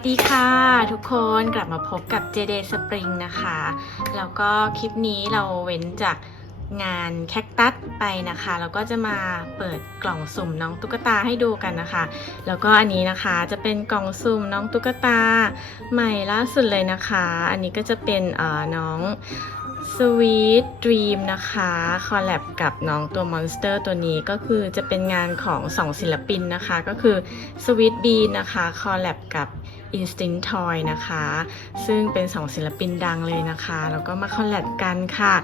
สวัสดีค่ะ ทุกคนกลับมาพบกับ JD Spring นะคะ แล้วก็คลิปนี้เราเว้นจากงานแคคตัสไปนะคะแล้วก็จะมาเปิดกล่องสุ่มน้องตุ๊กตาให้ดูกันนะคะ แล้วก็อันนี้นะคะจะเป็นกล่องสุ่มน้องตุ๊กตาใหม่ล่าสุดเลยนะคะ อันนี้ก็จะเป็นเอ่อน้อง Sweet Dream นะคะคอลแลบกับน้องตัว Monster ตัวนี้ก็คือจะเป็นงานของสองศิลปินนะคะ ก็คือ Sweet Bean นะคะคอลแลบกับ Instinct Toy นะคะ ซึ่งเป็นสองศิลปินดังเลยนะคะ แล้วก็มาคอลแลบกันค่ะ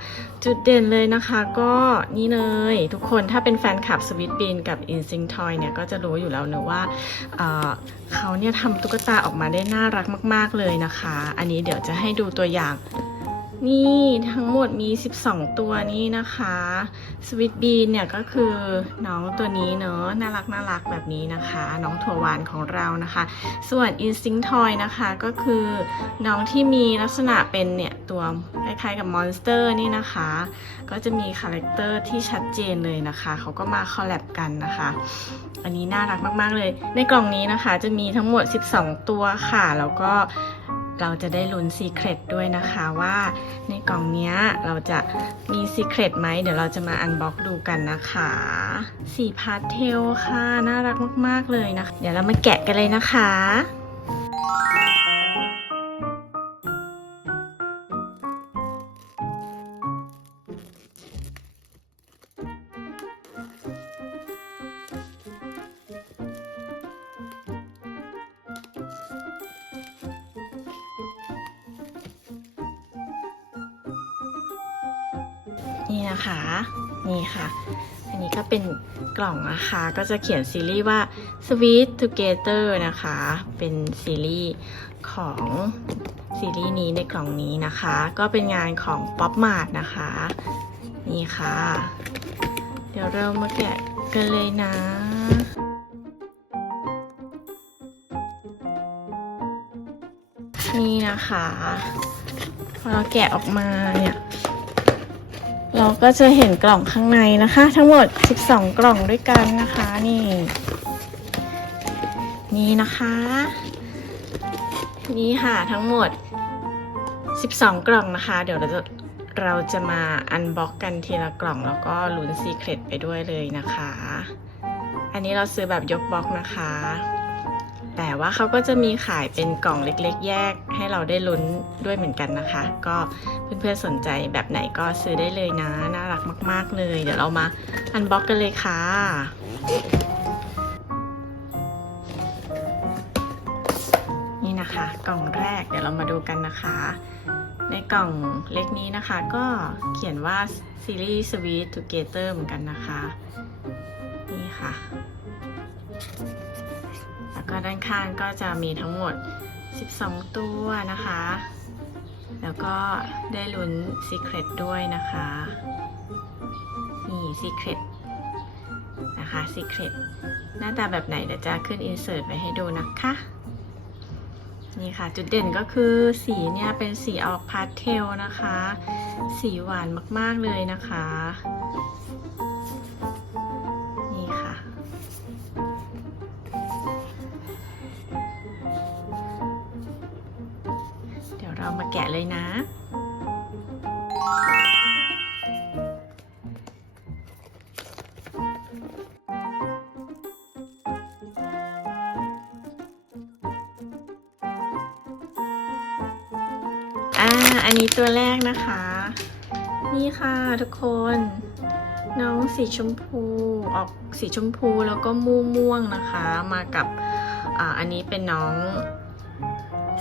จุดเด่นเลยนะคะก็นี่เลย ทุกคนถ้าเป็นแฟนคลับสวิตบินกับ Instinct Toy เนี่ย ก็จะรู้อยู่แล้วเนอะว่าเเขาเนี่ยทำตุ๊กตาออกมาได้น่ารักมาก ๆเลยนะคะ อันนี้เดี๋ยวจะให้ดูตัวอย่าง นี่ทั้งหมดมี 12 ตัวนี้นะคะสวิตบีนเนี่ยก็คือน้องตัวนี้เนอะน่ารักน่ารักแบบนี้นะคะ น้องถั่วหวานของเรานะคะ ส่วน Instinct Toy นะคะก็คือน้องที่มีลักษณะเป็นเนี่ยตัวคล้ายๆกับมอนสเตอร์นี่นะคะ ก็จะมีคาแรคเตอร์ที่ชัดเจนเลยนะคะ เขาก็มาคอลแลบกันนะคะ อันนี้น่ารักมากๆเลย ในกล่องนี้นะคะจะมีทั้งหมด 12 ตัวค่ะ แล้วก็ เราจะได้ลุ้นซีเครตด้วยนะคะว่าในกล่องนี้เราจะมีซีเครตไหมเดี๋ยวเราจะมาอันบ็อกดูกันนะคะสีพาสเทลค่ะ น่ารักมาก ๆ เลยนะคะ เดี๋ยวเรามาแกะกันเลยนะคะ กล่องนะคะ ก็จะเขียนซีรีส์ว่า Sweet Together นะคะ เป็นซีรีส์ของซีรีส์นี้ในกล่องนี้นะคะ ก็เป็นงานของ Pop Mart นะคะ นี่ค่ะ เดี๋ยวเรามาแกะกันเลยนะนี่นะคะ พอเราแกะออกมาเนี่ย เราก็จะเห็นกล่องข้างในนะคะ ทั้งหมด 12 กล่องด้วยกันนะคะนี่ นี่นะคะ นี่ค่ะทั้งหมด 12 กล่องนะคะ เดี๋ยวเราจะเราจะมาอันบ็อกกันทีละกล่องแล้วก็ลุ้นซีเครตไปด้วยเลยนะคะ อันนี้เราซื้อแบบยกบล็อกนะคะ แต่ว่าเขาก็จะมีขายเป็นกล่องเล็ก ๆ แยกให้เราได้ลุ้นด้วยเหมือนกันนะคะ ก็เพื่อนๆสนใจแบบไหนก็ซื้อได้เลยนะ น่ารักมาก ๆ เลย เดี๋ยวเรามาอันบ็อกกันเลยค่ะนี่นะคะกล่องแรกเดี๋ยวเรามาดูกันนะคะ ในกล่องเล็กนี้นะคะ ก็เขียนว่าซีรีส์ Sweet Together เหมือนกันนะคะ นี่ค่ะ แล้วก็ด้านข้างก็จะมีทั้งหมด 12 ตัวนะคะ แล้วก็ได้ลุ้น Secret ด้วยนะคะ นี่ Secret นะคะ Secret หน้าตาแบบไหนเดี๋ยวจะขึ้น Insert ไว้ให้ดูนะคะ นี่ค่ะจุดเด่นก็คือสีเนี่ยเป็นสีออกพาสเทลนะคะ สีหวานมากๆเลยนะคะ กะเลยนะ อ่า อันนี้ตัวแรกนะคะ นี่ค่ะทุกคน น้องสีชมพูออกสีชมพูแล้วก็ม่วงม่วงนะคะ มากับ อ่า อันนี้เป็นน้อง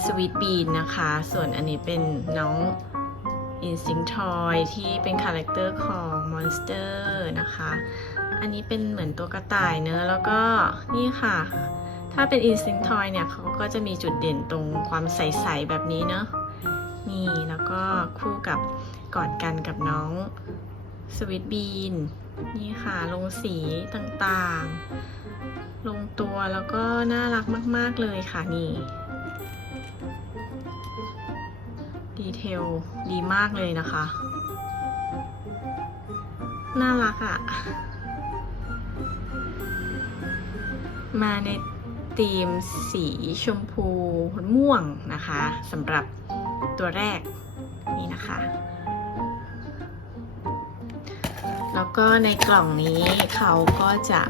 สวีทบีนนะคะ ส่วนอันนี้เป็นน้อง Instinct Toy ที่เป็นคาแรคเตอร์ของ Monster นะคะ อันนี้เป็นเหมือนตัวกระต่ายเนอะแล้วก็นี่ค่ะ ถ้าเป็น Instinct Toy เนี่ยเขาก็จะมีจุดเด่นตรงความใส ๆ แบบนี้เนอะนี่แล้วก็คู่กับกอดกันกับน้องสวิตบีนนี่ค่ะลงสีต่างๆ ลงตัวแล้วก็น่ารักมาก ๆ เลยค่ะนี่ ดีเทลดีมากเลยนะคะ น่ารักอะ่ะ มาในธีมสีชมพูม่วงนะคะสำหรับตัวแรกนี่นะคะ แล้วก็ในกล่องนี้เขาก็จะ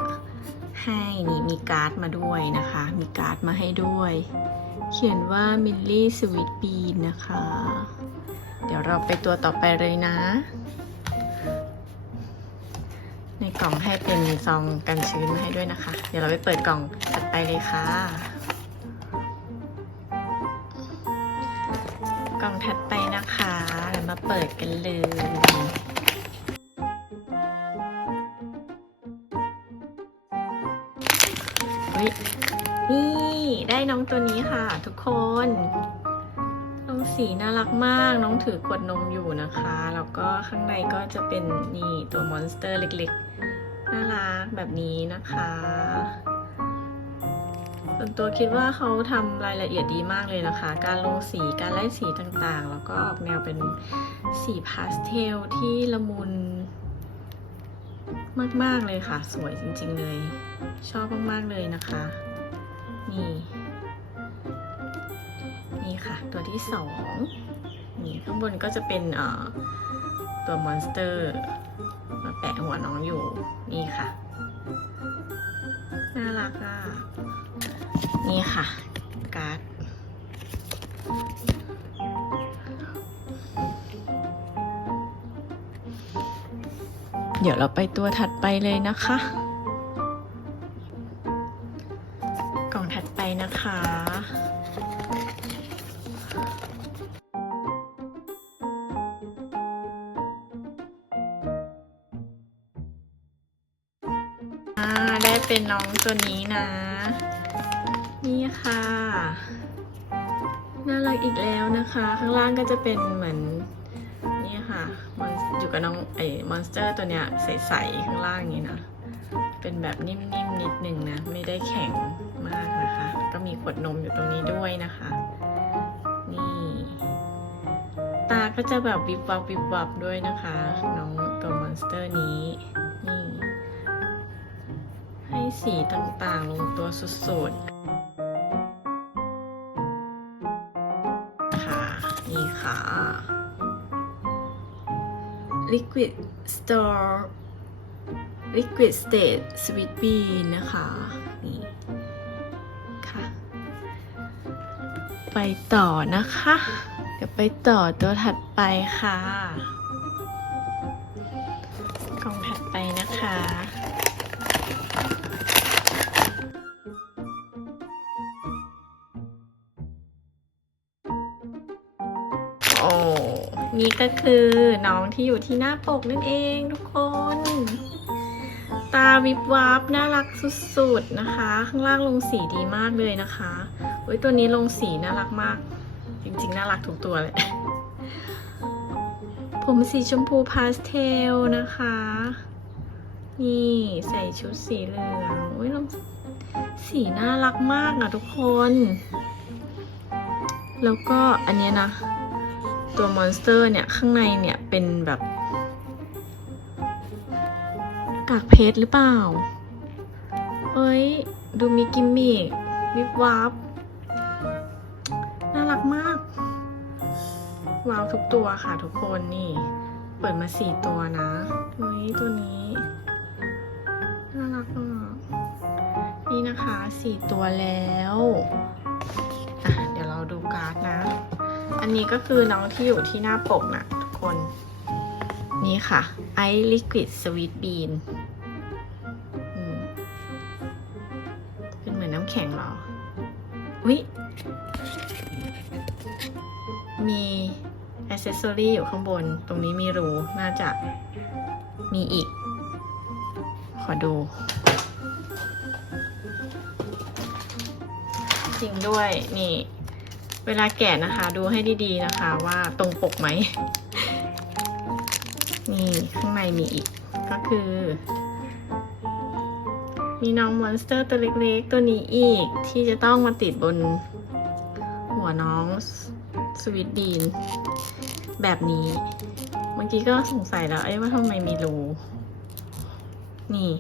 ให้นี่มีการ์ดมาด้วยนะคะ มีการ์ดมาให้ด้วย เขียนว่ามิลลี่สวิตบีนนะคะ เดี๋ยวเราไปตัวต่อไปเลยนะ ในกล่องให้เป็นซองกันชื้นมาให้ด้วยนะคะ เดี๋ยวเราไปเปิดกล่องถัดไปเลยค่ะ กล่องถัดไปนะคะเดี๋ยวมาเปิดกันเลยเฮ้ยนี่ ได้น้องตัวนี้ค่ะ ทุกคน น้องสีน่ารักมาก น้องถือขวดนมอยู่นะคะ แล้วก็ข้างในก็จะเป็นนี่ตัวมอนสเตอร์เล็กๆ น่ารักแบบนี้นะคะส่วนตัวคิดว่าเขาทำรายละเอียดดีมากเลยนะคะ การลงสี การไล่สีต่างๆ แล้วก็ออกแนวเป็นสีพาสเทลที่ละมุนมาก ๆ เลยค่ะ สวยจริง ๆ เลย ชอบมาก ๆ เลยนะคะ นี่ ตัวที่สองนี่ข้างบนก็จะเป็นตัวมอนสเตอร์มาแปะหัวน้องอยู่นี่ค่ะ น่ารักอะ นี่ค่ะ การ์ดเดี๋ยวเราไปตัวถัดไปเลยนะคะ น้องตัวนี้นะ นี่ค่ะ น่ารักอีกแล้วนะคะ ข้างล่างก็จะเป็นเหมือนนี่ค่ะมันอยู่กับน้องไอ้มอนสเตอร์ตัวเนี้ยใสๆข้างล่างอย่างนี้นะ เป็นแบบนิ่มๆนิดนึงนะ ไม่ได้แข็งมากนะคะ ก็มีขวดนมอยู่ตรงนี้ด้วยนะคะ นี่ ตาก็จะแบบวิบวับวิบวับด้วยนะคะ น้องตัวมอนสเตอร์นี้ สีต่างๆ ลงตัวสุดๆ ค่ะ นี่ค่ะ Liquid Store Liquid State Sweet Bean นะคะ นี่ค่ะ ไปต่อนะคะ เดี๋ยวไปต่อตัวถัดไปค่ะ นี่ก็คือน้องที่อยู่ที่หน้าปกนั่นเองทุกคน ตาวิบวับน่ารักสุดๆนะคะ ข้างล่างลงสีดีมากเลยนะคะอุ้ยตัวนี้ลงสีน่ารักมาก จริงๆน่ารักทุกตัวเลย ผมสีชมพูพาสเทลนะคะ นี่ใส่ชุดสีเหลืองอุ้ยลงสีน่ารักมากอะทุกคน แล้วก็อันนี้นะ ตัวมอนสเตอร์เนี่ย ข้างในเนี่ยเป็นแบบกากเพชรหรือเปล่า เอ้ย ดูมีกิมมิกวิบวับ น่ารักมากว้าวทุกตัวค่ะทุกคนนี่ เปิดมาสี่ตัวนะเฮ้ยตัวนี้ น่ารักมาก นี่นะคะสี่ตัวแล้ว อันนี้ก็คือน้องที่อยู่ที่หน้าปกนะทุกคน นี่ค่ะไอลิควิดสวีทบีนเป็นเหมือนน้ำแข็งเหรอวิมีอ c เซสซอรี่อยู่ข้างบน ตรงนี้มีรู น่าจะมีอีก ขอดู จริงด้วย นี่ เวลาแกะนะคะดูให้ดีๆนะคะว่าตรงปกไหม นี่ข้างในมีอีกก็คือ มีน้องมอนสเตอร์ตัวเล็กๆ ตัวนี้อีกที่จะต้องมาติดบนหัวน้องสวิตบีน แบบนี้เมื่อกี้ก็สงสัยแล้วเอ้ยว่าทำไมมีรูนี่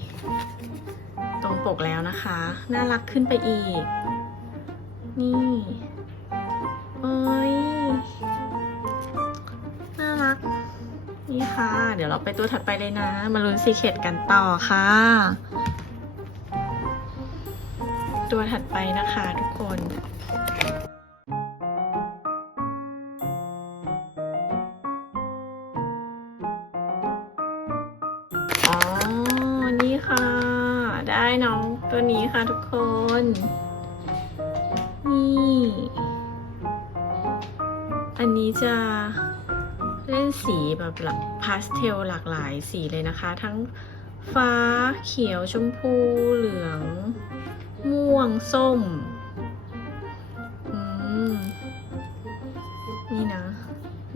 ตรงปกแล้วนะคะ น่ารักขึ้นไปอีก นี่ โอ้ย น่ารัก นี่ค่ะ เดี๋ยวเราไปตัวถัดไปเลยนะ มาลุ้นซีเคดกันต่อค่ะ ตัวถัดไปนะคะทุกคนอ๋อนี่ค่ะ ได้น้องตัวนี้ค่ะทุกคน อันนี้จะเล่นสีแบบพาสเทลหลากหลายสีเลยนะคะ ทั้งฟ้าเขียวชมพูเหลือง ม่วงส้มอืมนี่นะ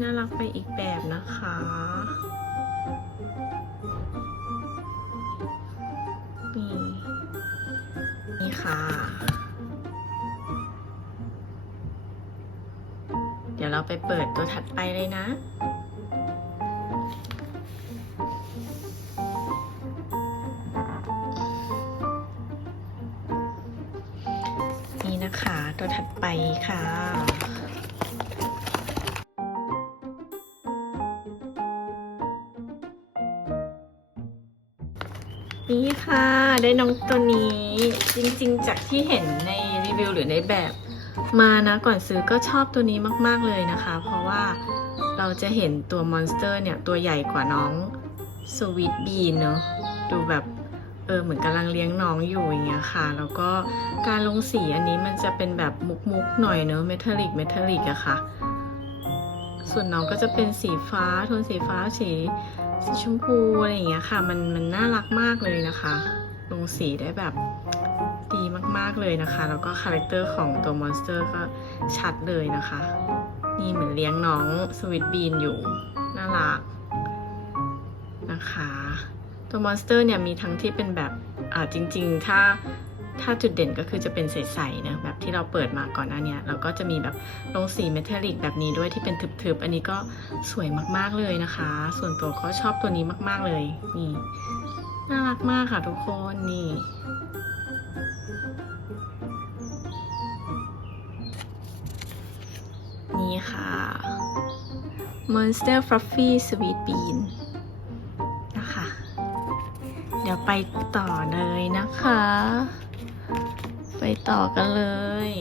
น่ารักไปอีกแบบนะคะนี่นี่ค่ะ เราไปเปิดตัวถัดไปเลยนะ นี่นะคะตัวถัดไปค่ะนี่ค่ะ ได้น้องตัวนี้จริงๆ จากที่เห็นในรีวิวหรือในแบบ มานะก่อนซื้อก็ชอบตัวนี้มากๆเลยนะคะ เพราะว่าเราจะเห็นตัวมอนสเตอร์เนี่ย ตัวใหญ่กว่าน้องสวีทบีนเนาะดูแบบเออเหมือนกำลังเลี้ยงน้องอยู่อย่างเงี้ยค่ะ แล้วก็การลงสีอันนี้มันจะเป็นแบบมุกๆหน่อยเนอะเมทัลลิกเมทัลลิกอะค่ะ ส่วนน้องก็จะเป็นสีฟ้าโทนสีฟ้าสีสีชมพูอะไรอย่างเงี้ยค่ะ มันมันน่ารักมากเลยนะคะ ลงสีได้แบบ มากๆเลยนะคะ แล้วก็คาแรคเตอร์ของตัวมอนสเตอร์ก็ชัดเลยนะคะ นี่เหมือนเลี้ยงน้องสวิตบีนอยู่ น่ารักนะคะ ตัวมอนสเตอร์เนี่ยมีทั้งที่เป็นแบบอ่าจริง ๆ ถ้าถ้าจุดเด่นก็คือจะเป็นใสๆนะแบบที่เราเปิดมาก่อนหน้านี้แล้วก็จะมีแบบลงสีเมทัลลิกแบบนี้ด้วยที่เป็นทึบๆ อันนี้ก็สวยมากๆเลยนะคะ ส่วนตัวก็ชอบตัวนี้มากๆเลย นี่ น่ารักมากค่ะทุกคนนี่ นี้ค่ะ Monster Fluffy Sweet Bean นะคะ เดี๋ยวไปต่อเลยนะคะ ไปต่อกันเลย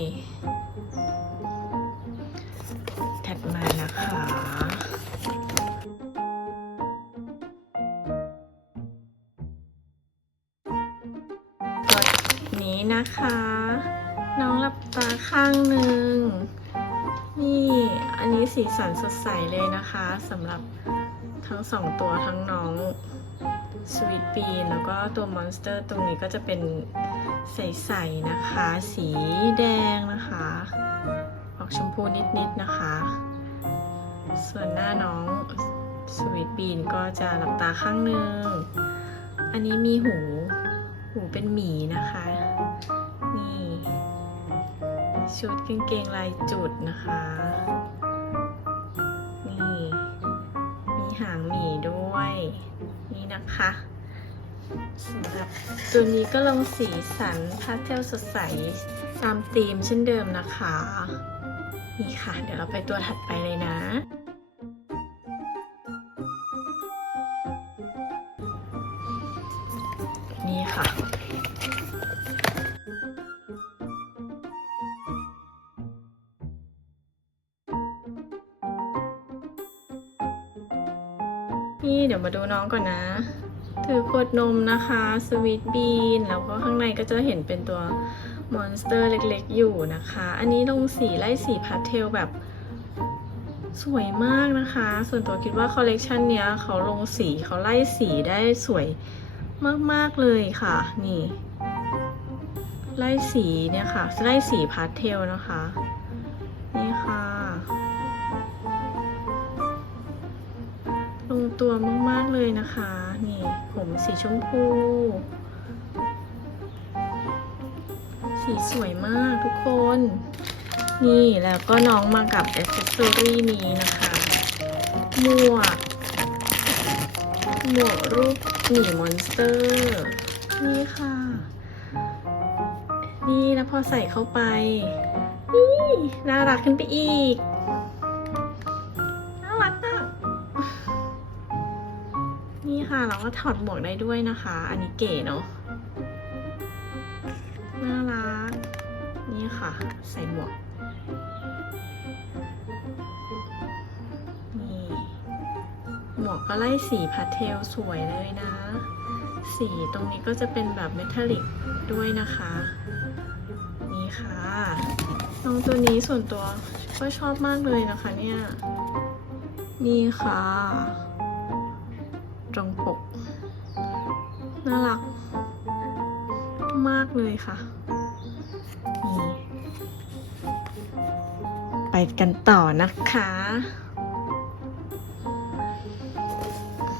อันนี้สีสันสดใสเลยนะคะสำหรับทั้งสองตัวทั้งน้องสวีทบีนแล้วก็ตัวมอนสเตอร์ตรงนี้ก็จะเป็นใสๆนะคะ สีแดงนะคะ ออกชมพูนิดๆนะคะ ส่วนหน้าน้องสวีทบีนก็จะหลับตาข้างหนึ่ง อันนี้มีหู หูเป็นหมีนะคะ นี่ ชุดกางเกงลายจุดนะคะ นะคะสำหรับตัวนี้ก็ลงสีสันพาสเทลสดใสตามธีมเช่นเดิมนะคะ นี่ค่ะ เดี๋ยวเราไปตัวถัดไปเลยนะ นี่ค่ะนี่เดี๋ยวมาดูน้องก่อนนะ ถือขวดนมนะคะสวีทบีนแล้วก็ข้างในก็จะเห็นเป็นตัวมอนสเตอร์เล็กๆ อยู่นะคะ อันนี้ลงสีไล่สีพาสเทลแบบสวยมากนะคะ ส่วนตัวคิดว่าคอลเลกชันเนี้ยเขาลงสีเขาไล่สีได้สวยมากๆเลยค่ะ นี่ ไล่สีเนี่ยค่ะ ไล่สีพาสเทลนะคะ นี่ค่ะ ลงตัวมากๆเลยนะคะ ผมสีชมพู สีสวยมากทุกคน นี่แล้วก็น้องมากับอ c เซสซอรี่นี้นะคะ หมวก หมวกรูปหมีมอนสเตอร์ นี่ค่ะ นี่แล้วพอใส่เข้าไป นี่ น่ารักขึ้นไปอีก นี่ค่ะเราก็ถอดหมวกได้ด้วยนะคะ อันนี้เก๋เนาะน่ารัก นี่ค่ะ ใส่หมวกนี่หมวกก็ไล่สีพาสเทลสวยเลยนะ สีตรงนี้ก็จะเป็นแบบเมทัลลิกด้วยนะคะ นี่ค่ะน้องตัวนี้ส่วนตัวก็ชอบมากเลยนะคะเนี่ย นี่ค่ะ ตรงปก น่ารัก มากเลยค่ะนี่ไปกันต่อนะคะ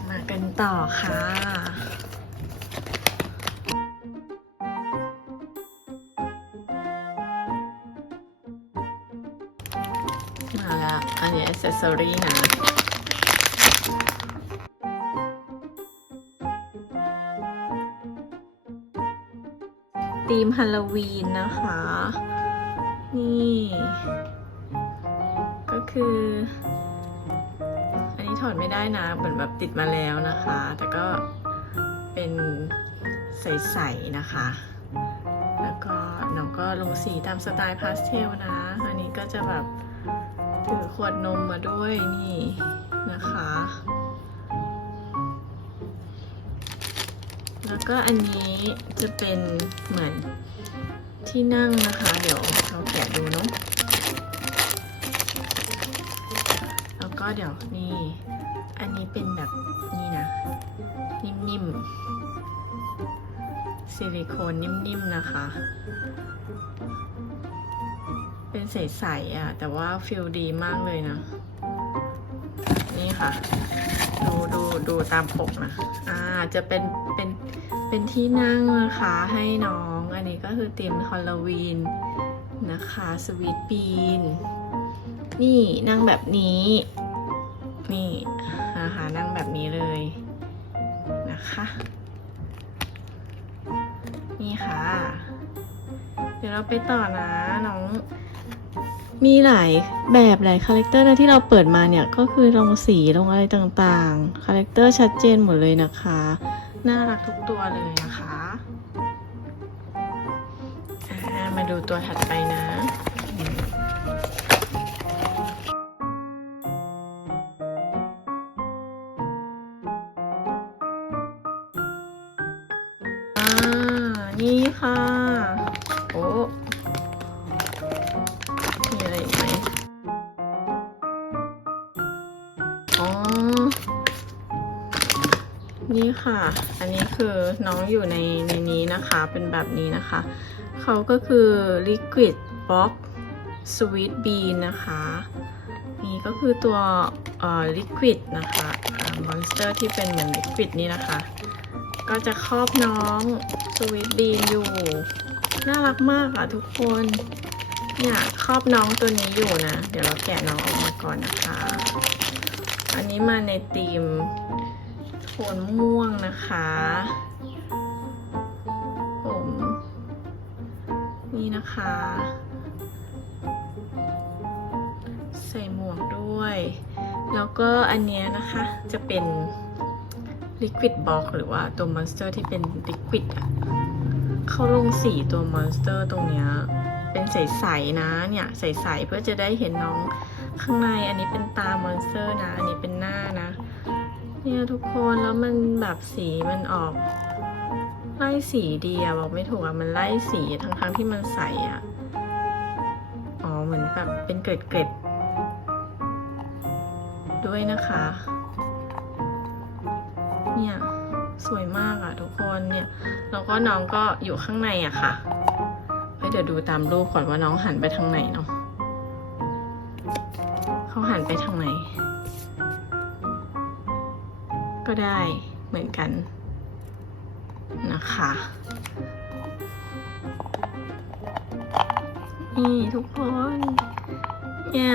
มากันต่อค่ะมาแล้วอันนี้อ c เซสซอรี่นะ ธีมฮาโลวีนนะคะ นี่ ก็คือ อันนี้ถอดไม่ได้นะเหมือนแบบติดมาแล้วนะคะ แต่ก็เป็นใสๆนะคะ แล้วก็น้องก็ลงสีตามสไตล์พาสเทลนะ อันนี้ก็จะแบบถือขวดนมมาด้วยนี่นะคะ แล้วก็อันนี้จะเป็นเหมือนที่นั่งนะคะ เดี๋ยวเราแกะดูเนาะแล้วก็เดี๋ยวนี่ อันนี้เป็นแบบนี่นะ นิ่มๆซิลิโคนนิ่มๆนะคะ เป็นใสๆอะ แต่ว่าฟิลดีมากเลยนะ นี่ค่ะ ดูดูดูตามปกนะ อ่า จะเป็นเป็น เป็นที่นั่งนะคะให้น้อง อันนี้ก็คือธีมฮอลลวีนนะคะสวีทบีน นี่นั่งแบบนี้ นี่นะคะนั่งแบบนี้เลยนะคะ นี่ค่ะ เดี๋ยวเราไปต่อนะน้องมีหลายแบบหลายคาแรคเตอร์นะที่เราเปิดมาเนี่ย ก็คือลงสีลงอะไรต่างๆ คาแรคเตอร์ชัดเจนหมดเลยนะคะ น่ารักทุกตัวเลยนะคะ มาดูตัวถัดไปนะ นี่ค่ะ อันนี้คือน้องอยู่ในในนี้นะคะ เป็นแบบนี้นะคะ เขาก็คือ Liquid Box Sweet Bean นะคะ นี่ก็คือตัวเอ่อ Liquid นะคะมอนสเตอร์ที่เป็นเหมือน Liquid นี่นะคะ ก็จะครอบน้องสวีทบีนอยู่ น่ารักมากอะทุกคน เนี่ยครอบน้องตัวนี้อยู่นะ เดี๋ยวเราแกะน้องออกมาก่อนนะคะ อันนี้มาในธีม นม่วงนะคะ ผมนี่นะคะ ใส่หมวกด้วย แล้วก็อันเนี้ยนะคะจะเป็น Liquid Box หรือว่าตัวมอนสเตอร์ที่เป็น Liquid อะเขาลงสีตัวมอนสเตอร์ตรงเนี้ยเป็นใสๆนะเนี่ยใสๆเพื่อจะได้เห็นน้องข้างในอันนี้เป็นตามอนสเตอร์นะ อันนี้เป็นหน้านะ เนี่ยทุกคนแล้วมันแบบสีมันออกไล่สีดีอะบอกไม่ถูกอะมันไล่สีทั้งๆที่มันใสอะอ๋อเหมือนแบบเป็นเกล็ดๆด้วยนะคะ เนี่ยสวยมากอะทุกคนเนี่ยแล้วก็น้องก็อยู่ข้างในอะค่ะเฮ้เดี๋ยวดูตามรูปก่อนว่าน้องหันไปทางไหนเนาะเขาหันไปทางไหน ก็ได้เหมือนกันนะคะ นี่ทุกคน เนี่ย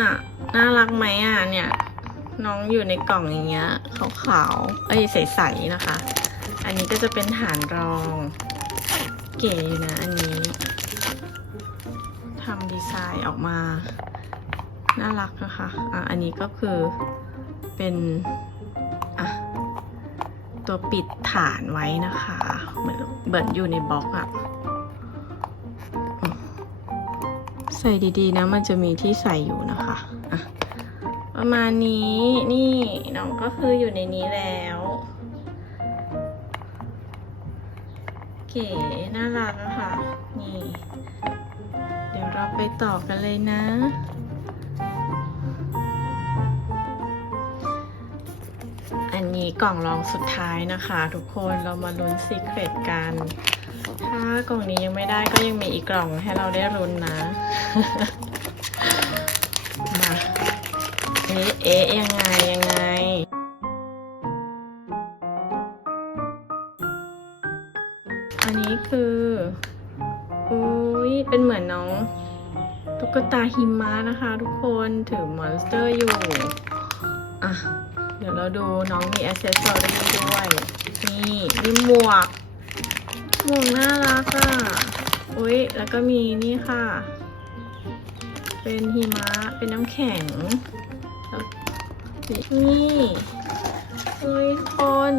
น่ารักไหมอะเนี่ย น้องอยู่ในกล่องอย่างเงี้ยขาวๆ เอ้ยใสๆนะคะ อันนี้ก็จะเป็นฐานรอง เก๋นะ อันนี้ทำดีไซน์ออกมา น่ารักนะคะอะ อันนี้ก็คือเป็น ตัวปิดฐานไว้นะคะ เหมือนเบิร์อยู่ในบล็อกอะใส่ดีๆนะ มันจะมีที่ใส่อยู่นะคะอะประมาณนี้นี่น้องก็คืออยู่ในนี้แล้ว เก๋น่ารักอะค่ะ นี่ เดี๋ยวเราไปต่อกันเลยนะ นนี้กล่องรองสุดท้ายนะคะ ทุกคนเรามาลุ้นซีเครตกัน ถ้ากล่องนี้ยังไม่ได้ก็ยังมีอีกกล่องให้เราได้ลุ้นนะ มาเอ๊ะเอ๊ะยังไงยังไงอันนี้คืออุ้ยเป็นเหมือนน้องตุ๊กตาหิมะนะคะทุกคนถือมอนสเตอร์อยู่ ยวเราดูน้องมีอ c เซสซอรี่ด้วย นี่มีหมวก หมวกน่ารักอะ อุ้ยแล้วก็มีนี่ค่ะ เป็นหิมะ เป็นน้ำแข็งแล้วนี่อุ้ยคน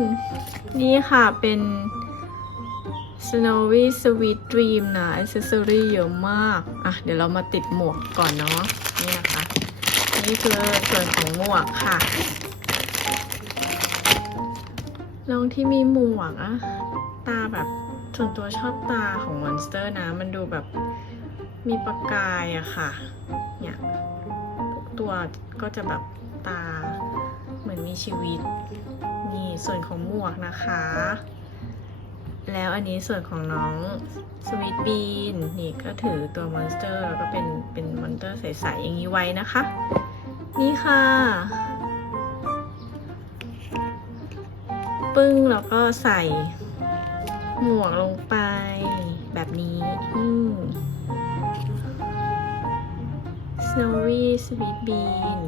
นี่ค่ะเป็น Snowy Sweet Dream นะอ c เซอรี่เยอะมาก อะ เดี๋ยวเรามาติดหมวกก่อนเนาะ นี่นะคะ นี่คือส่วนของหมวกค่ะ น้องที่มีหมวกอะตาแบบส่วนตัวชอบตาของมอนสเตอร์นะ มันดูแบบมีประกายอะค่ะ เนี่ยทุกตัวก็จะแบบตาเหมือนมีชีวิต นี่ส่วนของหมวกนะคะ แล้วอันนี้ส่วนของน้องสวีทบีนนี่ก็ถือตัวมอนสเตอร์แล้วก็เป็นเป็นมอนสเตอร์ใสๆอย่างนี้ไว้นะคะ นี่ค่ะ ปึ้งแล้วก็ใส่หมวกลงไปแบบนี้อืม Snowy Sweet Bean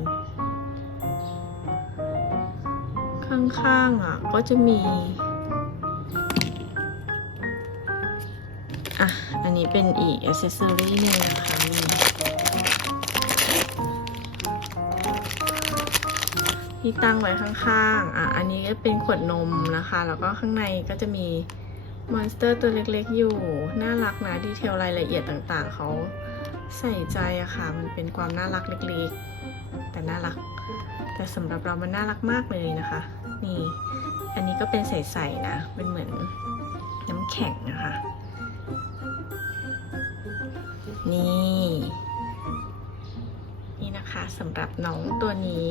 ข้างๆอะ ก็จะมี อะ อันนี้เป็นอีกอ c เซสซอรี่หนึ่งนะคะ ที่ตั้งไว้ข้างๆ อะ อันนี้ก็เป็นขวดนมนะคะ แล้วก็ข้างในก็จะมีมอนสเตอร์ตัวเล็กๆ อยู่ น่ารักนะ ดีเทลรายละเอียดต่างๆ เขาใส่ใจอะค่ะ มันเป็นความน่ารักเล็กๆ แต่น่ารัก แต่สำหรับเรามันน่ารักมากเลยนะคะ นี่ อันนี้ก็เป็นใสๆนะ เป็นเหมือนน้ำแข็งนะคะ นี่ สำหรับน้องตัวนี้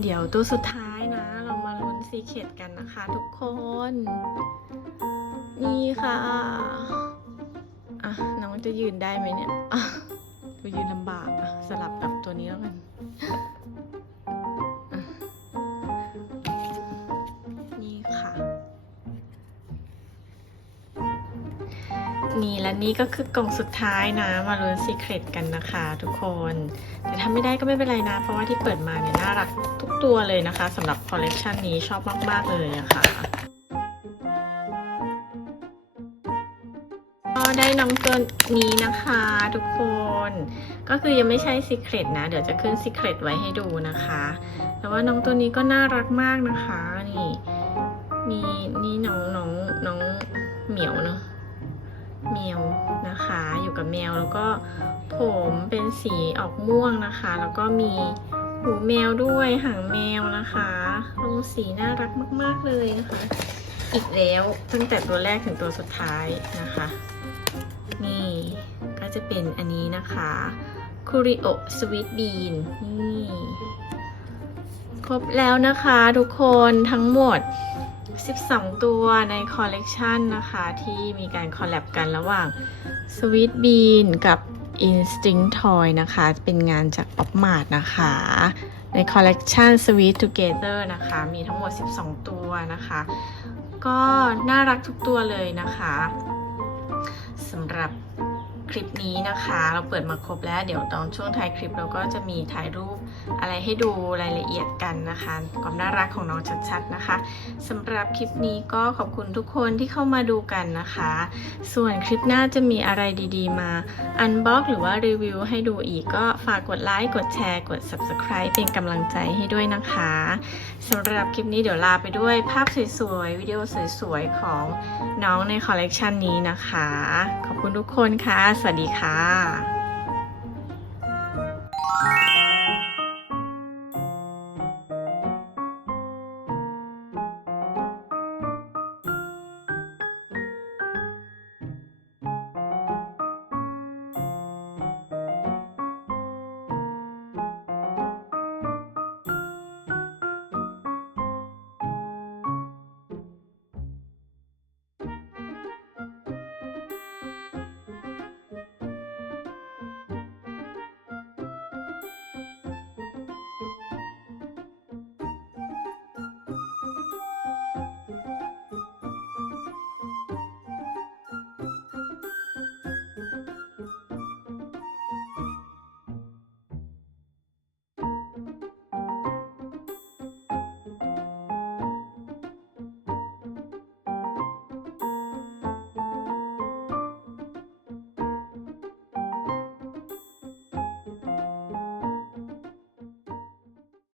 เดี๋ยวตัวสุดท้ายนะ เรามาลุ้นซีเคดกันนะคะทุกคน นี่ค่ะอะน้องจะยืนได้ไหมเนี่ยอะดูยืนลำบากอะสลับกับตัวนี้แล้วกันนี่ค่ะ นี่และนี่ก็คือกล่องสุดท้ายนะ มาลุ้นซีเครตกันนะคะทุกคน แต่ถ้าไม่ได้ก็ไม่เป็นไรนะ เพราะว่าที่เปิดมาเนี่ยน่ารักทุกตัวเลยนะคะสำหรับคอลเลกชันนี้ชอบมาก ๆ เลยอะค่ะก็ได้น้องตัวนี้นะคะทุกคน ก็คือยังไม่ใช่ซีเครตนะ เดี๋ยวจะขึ้นซีเครตไว้ให้ดูนะคะ แต่ว่าน้องตัวนี้ก็น่ารักมากนะคะ นี่ มีนี่น้องน้องน้องเหมียวเนอะ แมวนะคะ อยู่กับแมวแล้วก็ผมเป็นสีออกม่วงนะคะ แล้วก็มีหูแมวด้วยหางแมวนะคะลงสีน่ารักมาก ๆ เลยนะคะ อีกแล้วตั้งแต่ตัวแรกถึงตัวสุดท้ายนะคะ นี่ก็จะเป็นอันนี้นะคะคูริโอสวีทบีนนี่ครบแล้วนะคะทุกคนทั้งหมด 12 ตัวในคอลเลกชันนะคะ ที่มีการคอลแลบกันระหว่าง Sweet Bean กับ Instinct Toy นะคะ เป็นงานจาก Pop Mart นะคะ ในคอลเลกชัน Sweet Together นะคะ มีทั้งหมด 12 ตัวนะคะ ก็น่ารักทุกตัวเลยนะคะสำหรับคลิปนี้นะคะ เราเปิดมาครบแล้ว เดี๋ยวตอนช่วงท้ายคลิปเราก็จะมีถ่ายรูป อะไรให้ดูรายละเอียดกันนะคะ ความน่ารักของน้องชัดๆนะคะสำหรับคลิปนี้ก็ขอบคุณทุกคนที่เข้ามาดูกันนะคะ ส่วนคลิปหน้าจะมีอะไรดีๆ มาอันบ็อกหรือว่ารีวิวให้ดูอีกก็ฝากกดไลค์กดแชร์กด Subscribe เป็นกำลังใจให้ด้วยนะคะสำหรับคลิปนี้เดี๋ยวลาไปด้วยภาพสวยๆ วิดีโอสวยๆ ของน้องในคอลเลกชันนี้นะคะ ขอบคุณทุกคนค่ะ สวัสดีค่ะ